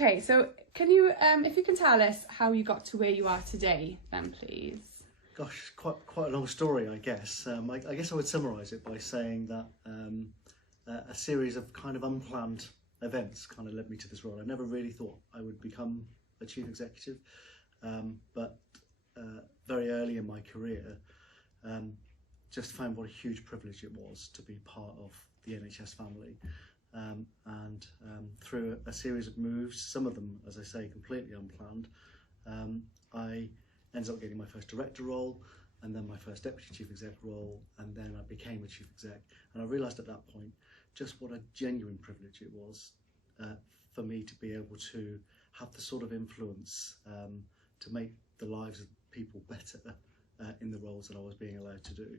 Okay, so can you, if you can tell us how you got to where you are today, then please. Gosh, quite a long story, I guess. I guess I would summarise it by saying that a series of kind of unplanned events kind of led me to this role. I never really thought I would become a chief executive, but very early in my career, just found what a huge privilege it was to be part of the NHS family. And through a series of moves, some of them, as I say, completely unplanned, I ended up getting my first director role, and then my first deputy chief exec role, and then I became a chief exec. And I realised at that point just what a genuine privilege it was for me to be able to have the sort of influence to make the lives of people better in the roles that I was being allowed to do.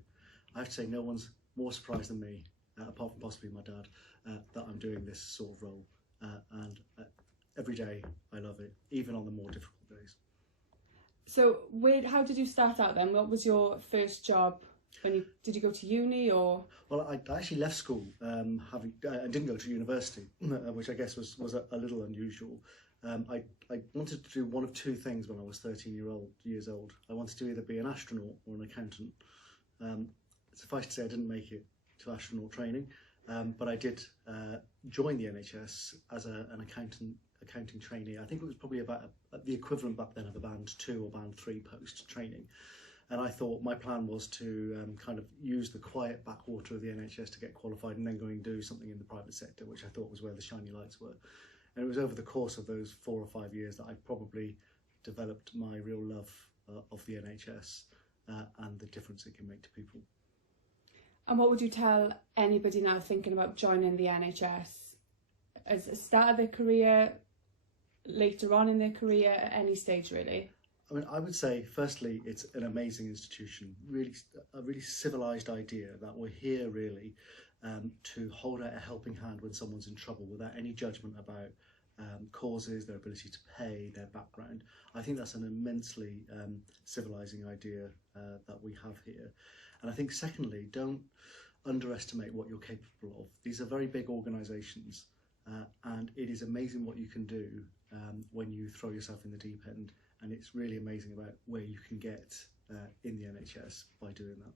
I have to say no one's more surprised than me, apart from possibly my dad, that I'm doing this sort of role. And every day I love it, even on the more difficult days. So how did you start out then? What was your first job? Did you go to uni or? Well, I actually left school, I didn't go to university, which I guess was a little unusual. I wanted to do one of two things when I was 13 years old. I wanted to either be an astronaut or an accountant. Suffice to say, I didn't make it to astronaut training, but I did join the NHS as an accounting trainee. I think it was probably about the equivalent back then of a band 2 or band 3 post training. And I thought my plan was to kind of use the quiet backwater of the NHS to get qualified and then go and do something in the private sector, which I thought was where the shiny lights were. And it was over the course of those 4 or 5 years that I probably developed my real love of the NHS and the difference it can make to people. And what would you tell anybody now thinking about joining the NHS as a start of their career, later on in their career, at any stage really? I mean, I would say, firstly, it's an amazing institution, a really civilised idea that we're here really to hold out a helping hand when someone's in trouble without any judgment about causes, their ability to pay, their background. I think that's an immensely civilising idea that we have here. And I think, secondly, don't underestimate what you're capable of. These are very big organisations, and it is amazing what you can do when you throw yourself in the deep end. And it's really amazing about where you can get in the NHS by doing that.